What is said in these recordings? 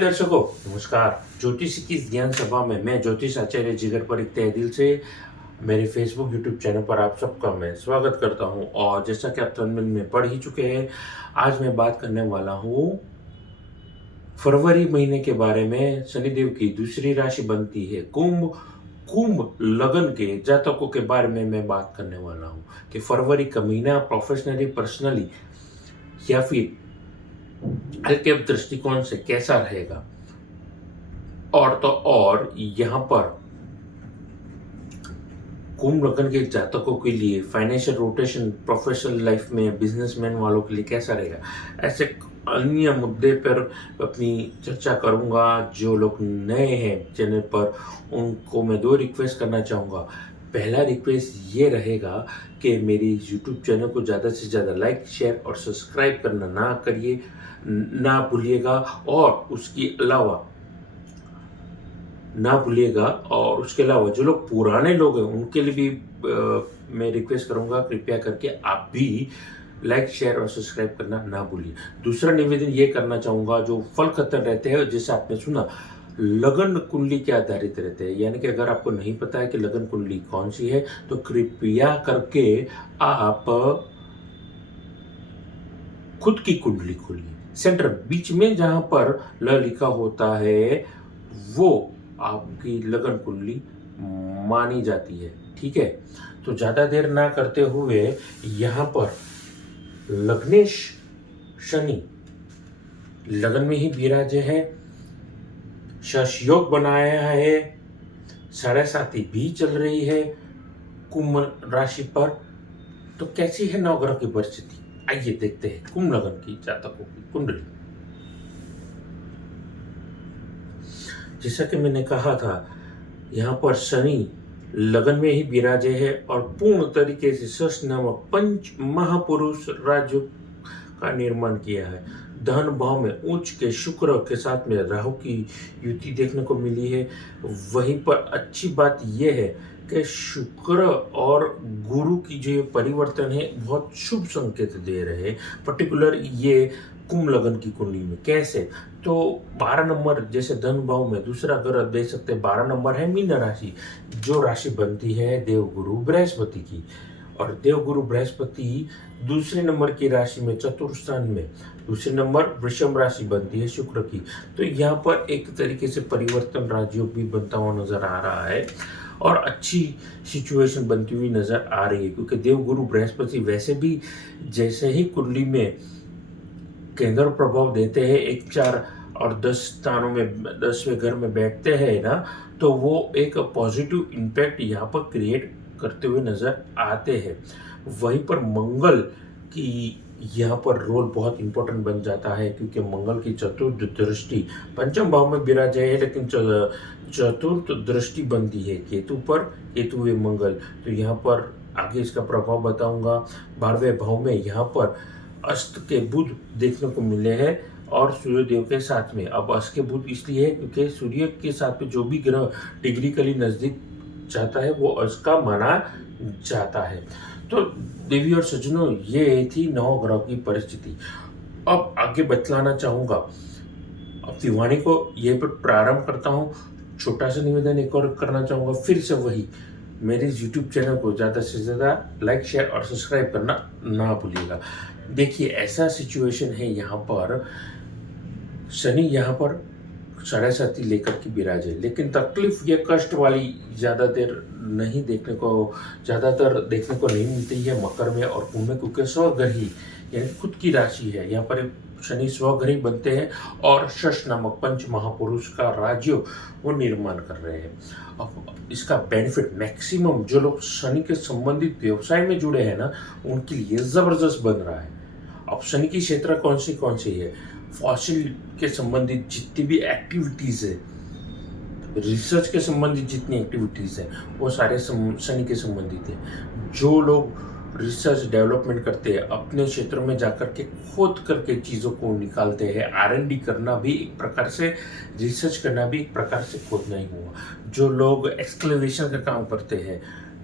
दर्शकों, नमस्कार। ज्योतिष की इस ज्ञान सभा में मैं ज्योतिष आचार्य जिगर परीख तहे दिल से मेरे फेसबुक यूट्यूब चैनल पर आप सबका मैं स्वागत करता हूं। और जैसा कि आप थंबनेल में पढ़ ही चुके हैं, आज मैं बात करने वाला हूं फरवरी महीने के बारे में। शनिदेव की दूसरी राशि बनती है कुंभ। कुंभ लगन के जातकों के बारे में मैं बात करने वाला हूं कि फरवरी का महीना प्रोफेशनली, पर्सनली या फिर हल्के दृष्टिकोण से कैसा रहेगा। और तो और यहाँ पर कुंभ लगन के जातकों के लिए फाइनेंशियल रोटेशन, प्रोफेशनल लाइफ में बिजनेसमैन वालों के लिए कैसा रहेगा, ऐसे अन्य मुद्दे पर अपनी चर्चा करूंगा। जो लोग नए हैं चैनल पर, उनको मैं 2 रिक्वेस्ट करना चाहूँगा। पहला रिक्वेस्ट ये रहेगा कि मेरी यूट्यूब चैनल को ज़्यादा से ज़्यादा लाइक, शेयर और सब्सक्राइब करना ना भूलिएगा। और उसके अलावा जो लोग पुराने लोग हैं उनके लिए भी मैं रिक्वेस्ट करूंगा, कृपया करके आप भी लाइक, शेयर और सब्सक्राइब करना ना भूलिए। दूसरा निवेदन ये करना चाहूंगा, जो फल खतर रहते हैं, जैसे आपने सुना लगन कुंडली के आधारित रहते हैं, यानी कि अगर आपको नहीं पता है कि लगन कुंडली कौन सी है, तो कृपया करके आप खुद की कुंडली खोलिए। सेंटर बीच में जहां पर ल लिखा होता है, वो आपकी लगन कुंडली मानी जाती है। ठीक है, तो ज्यादा देर ना करते हुए यहां पर लग्नेश शनि लगन में ही विराजे है, शश योग बनाया है, 7.5 भी चल रही है कुंभ राशि पर। तो कैसी है नवग्रह की परिस्थिति, आइए देखते हैं कुंभ लगन की जातकों की कुंडली। जैसा कि मैंने कहा था, यहाँ पर शनि लगन में ही विराजे है और पूर्ण तरीके से शश नामक पंच महापुरुष राज्य का निर्माण किया है। धन भाव में उच्च के शुक्र के साथ में राहु की युति देखने को मिली है। वहीं पर अच्छी बात यह है कि शुक्र और गुरु की जो ये परिवर्तन है बहुत शुभ संकेत दे रहे हैं, पर्टिकुलर ये कुंभ लगन की कुंडली में। कैसे? तो 12 नंबर, जैसे धन भाव में दूसरा घर आप देख सकते हैं, 12 नंबर है मीन राशि, जो राशि बनती है देवगुरु बृहस्पति की। और देवगुरु बृहस्पति दूसरे नंबर की राशि में, चतुर्थ स्थान में, दूसरे नंबर वृषभ राशि बनती है शुक्र की। तो यहाँ पर एक तरीके से परिवर्तन राजयोग भी बनता हुआ नजर आ रहा है और अच्छी सिचुएशन बनती हुई नजर आ रही है, क्योंकि देवगुरु बृहस्पति वैसे भी जैसे ही कुंडली में केंद्र प्रभाव देते हैं, 1, 4 और 10 स्थानों में, 10वें घर में बैठते हैं ना, तो वो एक पॉजिटिव इम्पैक्ट यहाँ पर क्रिएट करते हुए नजर आते हैं। वहीं पर मंगल की यहाँ पर रोल बहुत इंपॉर्टेंट बन जाता है, क्योंकि मंगल की चतुर्थ दृष्टि पंचम भाव में विराजे है, लेकिन चतुर्थ दृष्टि बनती है केतु पर, केतु व मंगल। तो यहाँ पर आगे इसका प्रभाव बताऊंगा। 12वें भाव में यहाँ पर अस्त के बुध देखने को मिले हैं और सूर्य देव के साथ में। अब अस्त के बुध इसलिए है क्योंकि सूर्य के साथ में जो भी ग्रह डिग्रिकली नजदीक जाता है वो अस्त का माना जाता है। तो देवी और सज्जनों, ये थी नवग्रह की परिस्थिति। अब आगे बतलाना चाहूंगा, अपनी वाणी को ये पर प्रारंभ करता हूँ। छोटा सा निवेदन एक और करना चाहूंगा, फिर से वही, मेरे यूट्यूब चैनल को ज़्यादा से ज़्यादा लाइक, शेयर और सब्सक्राइब करना ना भूलिएगा। देखिए, ऐसा सिचुएशन है यहाँ पर, शनि यहाँ पर 7.5 लेकर के विराजे, लेकिन तकलीफ ये कष्ट वाली ज़्यादातर देखने को नहीं मिलती है मकर में और कुंभ में, क्योंकि स्वग्रही यानी खुद की राशि है। यहाँ पर शनि स्वग्रही बनते हैं और शश नामक पंच महापुरुष का राज्य वो निर्माण कर रहे हैं। अब इसका बेनिफिट मैक्सिमम जो लोग शनि के संबंधित व्यवसाय में जुड़े हैं ना, उनके लिए जबरदस्त बन रहा है। अब शनि की क्षेत्र कौन सी है? फॉसिल के संबंधित जितनी भी एक्टिविटीज है, रिसर्च के संबंधित जितनी एक्टिविटीज है, वो सारे शनि के संबंधित है। जो लोग रिसर्च डेवलपमेंट करते हैं, अपने क्षेत्र में जाकर के खोद करके चीज़ों को निकालते हैं, R&D करना भी एक प्रकार से, रिसर्च करना भी एक प्रकार से खोदना ही हुआ। जो लोग एक्सक्लेवेशन का काम करते हैं,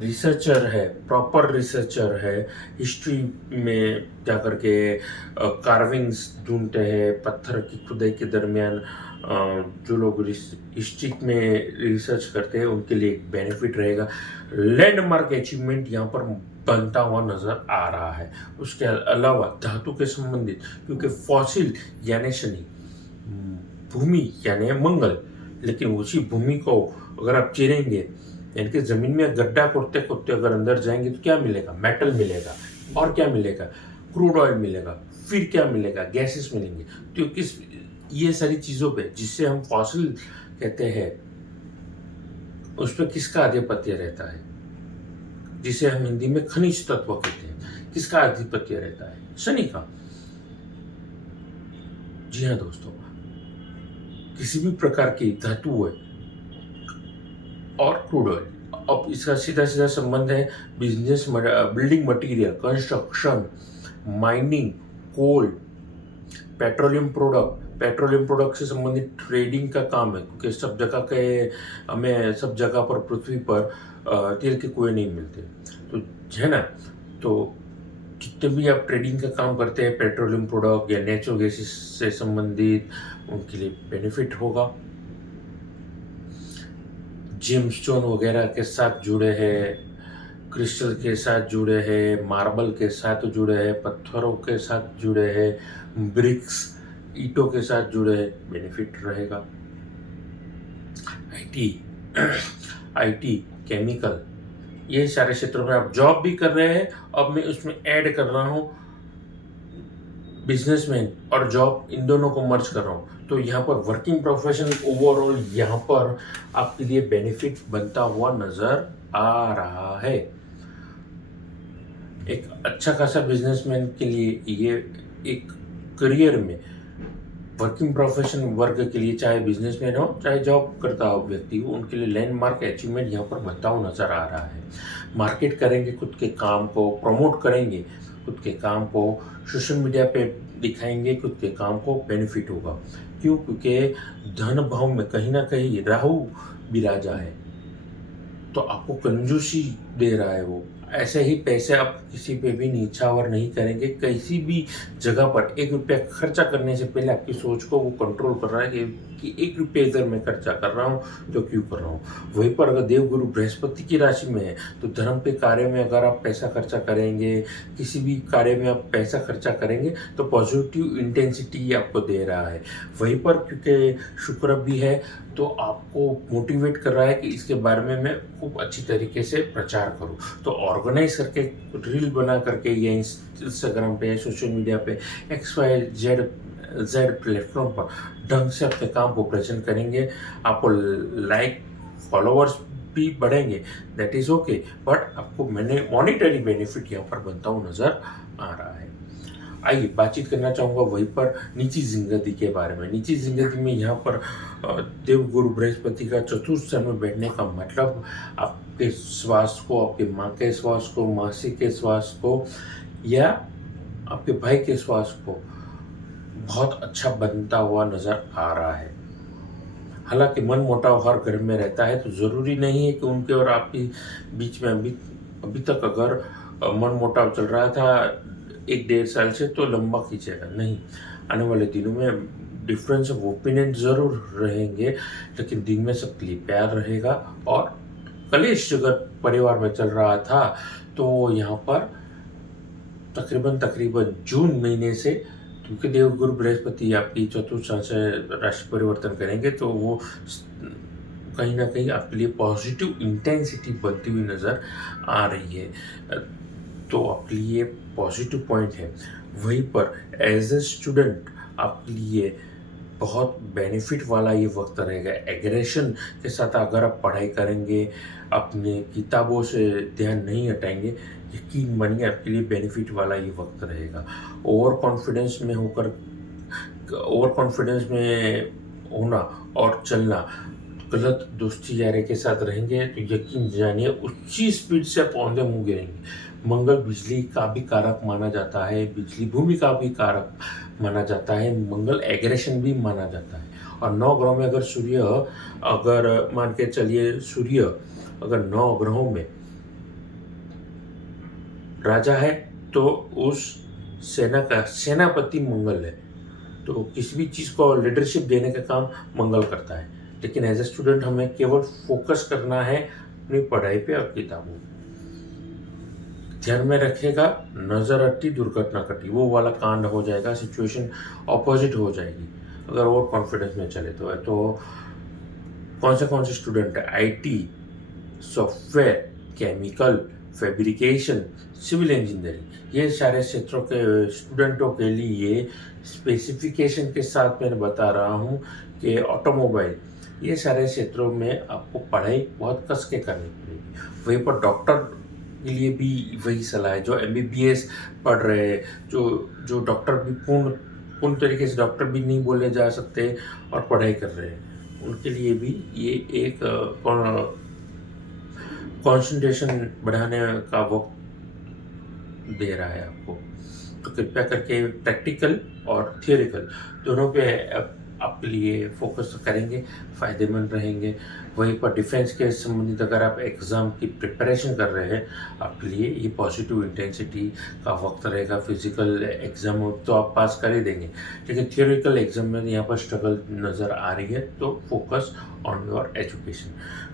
रिसर्चर है, प्रॉपर रिसर्चर है, हिस्ट्री में जाकर के कार्विंग्स ढूंढते हैं, पत्थर की खुदाई के दरमियान जो लोग हिस्ट्री में रिसर्च करते हैं उनके लिए एक बेनिफिट रहेगा। लैंडमार्क अचीवमेंट यहाँ पर बनता हुआ नजर आ रहा है। उसके अलावा धातु के संबंधित, क्योंकि फॉसिल यानी शनि, भूमि यानी मंगल, लेकिन उसी भूमि को अगर आप चीरेंगे, यानी कि जमीन में गड्ढा खोदते खोदते अगर अंदर जाएंगे तो क्या मिलेगा? मेटल मिलेगा। और क्या मिलेगा? क्रूड ऑयल मिलेगा। फिर क्या मिलेगा? गैसेस मिलेंगे। तो किस ये सारी चीजों पे, जिससे हम फॉसिल कहते हैं, उस पर किसका आधिपत्य रहता है? जिसे हम हिंदी में खनिज तत्व कहते हैं, किसका आधिपत्य रहता है? शनि का। जी हाँ दोस्तों, किसी भी प्रकार की धातु है और क्रूड ऑयल, अब इसका सीधा सीधा संबंध है business, building material, construction, mining, coal, petroleum product से संबंधित ट्रेडिंग का काम है, क्योंकि सब जगह पर पृथ्वी पर तेल के कुएं नहीं मिलते, तो है ना। तो जितने भी आप ट्रेडिंग का काम करते हैं पेट्रोलियम प्रोडक्ट या नेचुरल गैसेस से संबंधित, उनके लिए बेनिफिट होगा। जेमस्टोन वगैरह के साथ जुड़े हैं, क्रिस्टल के साथ जुड़े हैं, मार्बल के साथ जुड़े हैं, पत्थरों के साथ जुड़े हैं, ब्रिक्स, ईंटों के साथ जुड़े हैं, बेनिफिट रहेगा। आईटी, केमिकल, ये सारे क्षेत्रों में आप जॉब भी कर रहे हैं। अब मैं उसमें ऐड कर रहा हूँ बिजनेसमैन और जॉब, इन दोनों को मर्ज कर रहा हूँ, तो यहाँ पर वर्किंग प्रोफेशन ओवरऑल यहाँ पर आपके लिए बेनिफिट बनता हुआ नजर आ रहा है। एक अच्छा खासा बिजनेसमैन के लिए ये एक करियर में वर्किंग प्रोफेशन वर्ग के लिए, चाहे बिजनेसमैन हो चाहे जॉब करता हो व्यक्ति हो, उनके लिए लैंडमार्क अचीवमेंट यहाँ पर बनता हुआ नजर आ रहा है। मार्केट करेंगे खुद के काम को, प्रमोट करेंगे खुद के काम को, सोशल मीडिया पे दिखाएंगे खुद के काम को, बेनिफिट होगा। क्यों? क्योंकि धन भाव में कहीं ना कहीं राहु विराजा है, तो आपको कंजूसी दे रहा है वो। ऐसे ही पैसे आप किसी पे भी नीचावर नहीं करेंगे। किसी भी जगह पर 1 रुपया खर्चा करने से पहले आपकी सोच को वो कंट्रोल कर रहा है कि 1 रुपये इधर मैं खर्चा कर रहा हूँ तो क्यों कर रहा हूँ। वहीं पर अगर देवगुरु बृहस्पति की राशि में है तो धर्म के कार्य में अगर आप पैसा खर्चा करेंगे, किसी भी कार्य में आप पैसा खर्चा करेंगे तो पॉजिटिव इंटेंसिटी आपको दे रहा है। वहीं पर क्योंकि शुक्र भी है तो आपको मोटिवेट कर रहा है कि इसके बारे में मैं खूब अच्छी तरीके से प्रचार करूं। तो ऑर्गेनाइज करके रील बना करके या इंस्टाग्राम पे, सोशल मीडिया पे, XYZ प्लेटफॉर्म पर ढंग से अपने काम को प्रेजेंट करेंगे। आपको लाइक, फॉलोअर्स भी बढ़ेंगे, दैट इज ओके, बट आपको मैंने मॉनिटरी बेनिफिट यहाँ पर बनता हुआ नजर आ रहा है। आइए बातचीत करना चाहूँगा वहीं पर निजी जिंदगी के बारे में। निजी जिंदगी में यहाँ पर देवगुरु बृहस्पति का चतुर्थ स्थान में बैठने का मतलब आपके स्वास्थ्य को, आपके माँ के स्वास्थ्य को, मासी के स्वास्थ्य को या आपके भाई के स्वास्थ्य को बहुत अच्छा बनता हुआ नजर आ रहा है। हालांकि मन मोटाव हर घर में रहता है, तो जरूरी नहीं है कि उनके और आपके बीच में अभी तक अगर मन मोटाव चल रहा था 1-1.5 साल से तो लंबा खींचेगा नहीं। आने वाले दिनों में डिफरेंस ऑफ ओपिनियन जरूर रहेंगे, लेकिन दिन में सबके लिए प्यार रहेगा। और कलेश अगर परिवार में चल रहा था तो यहाँ पर तकरीबन जून महीने से, क्योंकि देवगुरु बृहस्पति आपकी चतुर्थ स्थान से राशि परिवर्तन करेंगे, तो वो कहीं ना कहीं आपके लिए पॉजिटिव इंटेंसिटी बनती हुई नजर आ रही है, तो आपके लिए पॉजिटिव पॉइंट है। वहीं पर एज ए स्टूडेंट आपके लिए बहुत बेनिफिट वाला ये वक्त रहेगा। एग्रेशन के साथ अगर आप पढ़ाई करेंगे, अपने किताबों से ध्यान नहीं हटाएंगे, यकीन मानिए आपके लिए बेनिफिट वाला ये वक्त रहेगा। ओवर कॉन्फिडेंस में होना और चलना, गलत दोस्ती यारी के साथ रहेंगे तो यकीन जानिए उसी स्पीड से आप औंधे मुँह गिरेंगे। मंगल बिजली का भी कारक माना जाता है, बिजली भूमि का भी कारक माना जाता है, मंगल एग्रेशन भी माना जाता है। और 9 ग्रहों में अगर मान के चलिए सूर्य अगर 9 ग्रहों में राजा है तो उस सेना का सेनापति मंगल है। तो किसी भी चीज़ को लीडरशिप देने का काम मंगल करता है, लेकिन एज ए स्टूडेंट हमें केवल फोकस करना है अपनी पढ़ाई पे और किताबों पे। ध्यान में रखेगा, नज़र हटी दुर्घटना घटी, वो वाला कांड हो जाएगा, सिचुएशन ऑपोजिट हो जाएगी अगर ओवर कॉन्फिडेंस में चले तो कौन से स्टूडेंट है? IT, software, chemical, fabrication, civil engineering, ये सारे क्षेत्रों के स्टूडेंटों के लिए स्पेसिफिकेशन के साथ मैं बता रहा हूँ कि ऑटोमोबाइल, ये सारे क्षेत्रों में आपको पढ़ाई बहुत कस के करनी पड़ेगी। वहीं पर डॉक्टर के लिए भी वही सलाह है, जो एमबीबीएस पढ़ रहे हैं, जो डॉक्टर भी पूर्ण तरीके से डॉक्टर भी नहीं बोले जा सकते और पढ़ाई कर रहे हैं, उनके लिए भी ये एक कंसंट्रेशन बढ़ाने का वक्त दे रहा है आपको। तो कृपया करके प्रैक्टिकल और थियोरिकल दोनों पे आपके लिए फोकस करेंगे, फ़ायदेमंद रहेंगे। वहीं पर डिफेंस के संबंधित अगर आप एग्ज़ाम की प्रिपरेशन कर रहे हैं, आपके लिए ये पॉजिटिव इंटेंसिटी का वक्त रहेगा। फिजिकल एग्ज़ाम तो आप पास कर ही देंगे, लेकिन थियोरिकल एग्ज़ाम में यहाँ पर स्ट्रगल नज़र आ रही है, तो फोकस ऑन योर एजुकेशन।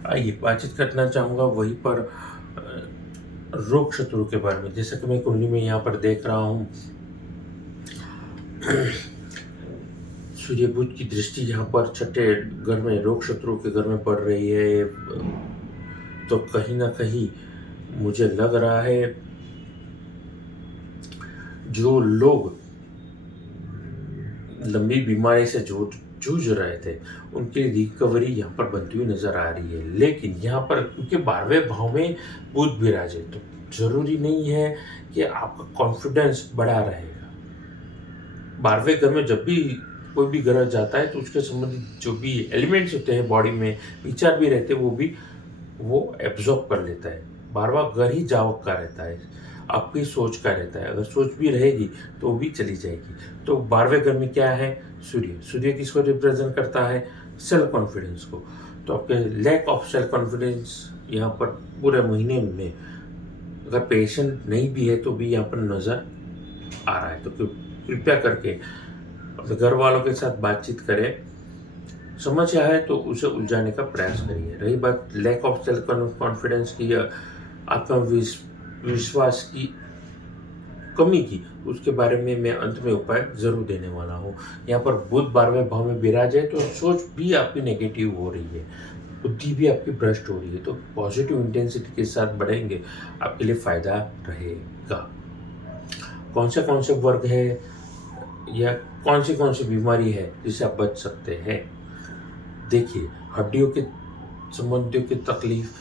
आइए बातचीत करना चाहूँगा वहीं पर रोग शत्रु के बारे में। जैसा कि मैं कुंडली में यहाँ पर देख रहा हूँ, सूर्य बुध की दृष्टि यहाँ पर छठे घर में, रोग शत्रु के घर में पड़ रही है, तो कहीं ना कहीं मुझे लग रहा है जो लोग लंबी बीमारी से जूझ रहे थे, उनकी रिकवरी यहाँ पर बनती हुई नजर आ रही है। लेकिन यहाँ पर क्योंकि 12वें भाव में बुध विराजे, तो जरूरी नहीं है कि आपका कॉन्फिडेंस बढ़ा रहेगा। 12वें घर में जब भी कोई भी ग्रह जाता है तो उसके संबंधित जो भी एलिमेंट्स होते हैं बॉडी में, विचार भी रहते हैं, वो एब्जॉर्ब कर लेता है। 12वां घर ही जावक का रहता है, आपकी सोच का रहता है। अगर सोच भी रहेगी तो वो भी चली जाएगी। तो 12वें घर में क्या है? सूर्य किसको रिप्रेजेंट करता है? सेल्फ कॉन्फिडेंस को। तो आपके लैक ऑफ सेल्फ कॉन्फिडेंस यहाँ पर पूरे महीने में अगर पेशेंट नहीं भी है तो भी यहाँ पर नजर आ रहा है। तो कृपया करके अपने घर वालों के साथ बातचीत करें, समस्या है तो उसे उलझाने का प्रयास करिए। रही बात लैक ऑफ सेल्फ कॉन्फिडेंस की या आत्मविश्वास की कमी की, उसके बारे में मैं अंत में उपाय जरूर देने वाला हूँ। यहाँ पर बुध 12वें भाव में विराज है, तो सोच भी आपकी नेगेटिव हो रही है, बुद्धि भी आपकी भ्रष्ट हो रही है। तो पॉजिटिव इंटेंसिटी के साथ बढ़ेंगे, आपके लिए फायदा रहेगा। कौन से वर्ग है या कौन सी बीमारी है जिससे आप बच सकते हैं? देखिए, हड्डियों के संबंधियों की तकलीफ,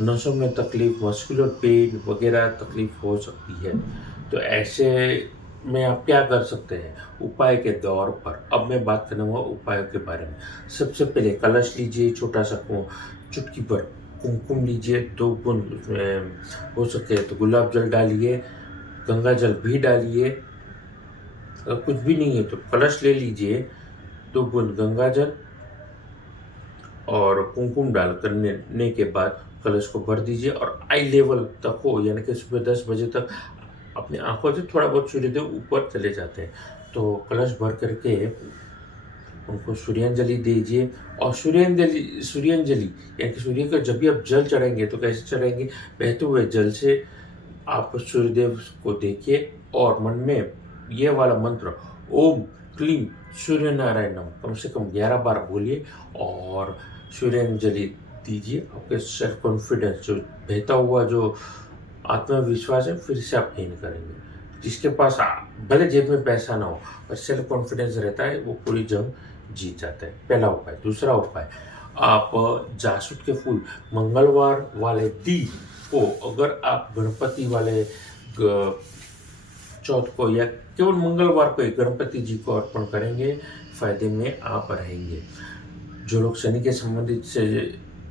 नसों में तकलीफ, मस्कुलर पेन वगैरह तकलीफ हो सकती है। तो ऐसे में आप क्या कर सकते हैं उपाय के दौर पर? अब मैं बात करूँगा उपायों के बारे में। सबसे पहले कलश लीजिए, छोटा सा चुटकी पर कुमकुम लीजिए, 2 बूंद उसमें हो सके तो गुलाब जल डालिए, गंगा जल भी डालिए। अगर कुछ भी नहीं है तो कलश ले लीजिए, 2 बूंद गंगा जल और कुमकुम डाल करने के बाद कलश को भर दीजिए और आई लेवल तक हो, यानी कि सुबह 10 बजे तक अपनी आंखों से थोड़ा बहुत सूर्यदेव ऊपर चले जाते हैं। तो कलश भर करके उनको सूर्यांजलि दीजिए। और सूर्यांजलि यानी कि सूर्य का जब भी आप जल चढ़ाएंगे तो कैसे चढ़ाएंगे? बहते हुए जल से आप सूर्यदेव को देखिए और मन में ये वाला मंत्र ओम क्लीम सूर्य नारायण नमः कम से कम 11 बार बोलिए और सूर्यांजलि दीजिए। आपके सेल्फ कॉन्फिडेंस, जो बहता हुआ जो आत्मविश्वास है, फिर से आप गेन करेंगे। जिसके पास भले जेब में पैसा ना हो पर सेल्फ कॉन्फिडेंस रहता है, वो पूरी जंग जीत जाता है। पहला उपाय। दूसरा उपाय, आप जासूद के फूल मंगलवार वाले दिन को, अगर आप गणपति वाले चौथ को या केवल मंगलवार को गणपति जी को अर्पण करेंगे, फायदे में आप रहेंगे। जो लोग शनि के संबंधित से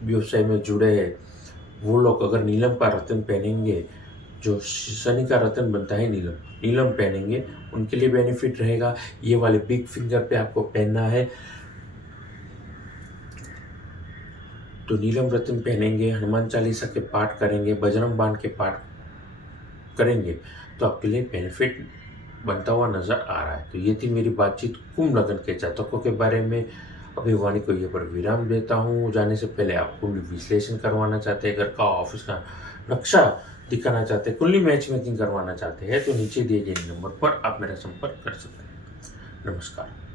व्यवसाय में जुड़े हैं, वो लोग अगर नीलम का रत्न पहनेंगे, जो शनि का रत्न बनता है नीलम पहनेंगे, उनके लिए बेनिफिट रहेगा। ये वाले बिग फिंगर पे आपको पहनना है, तो नीलम रत्न पहनेंगे, हनुमान चालीसा के पाठ करेंगे, बजरंग बाण के पाठ करेंगे, तो आपके लिए बेनिफिट बनता हुआ नजर आ रहा है। तो ये थी मेरी बातचीत कुंभ लग्न के जातकों के बारे में। अभी वाणी को ये पर विराम देता हूँ। जाने से पहले आप कुंडली विश्लेषण करवाना चाहते हैं, घर का ऑफिस का नक्शा दिखाना चाहते हैं, कुंडली मैच मेकिंग करवाना चाहते हैं, तो नीचे दिए गए नंबर पर आप मेरा संपर्क कर सकते हैं। नमस्कार।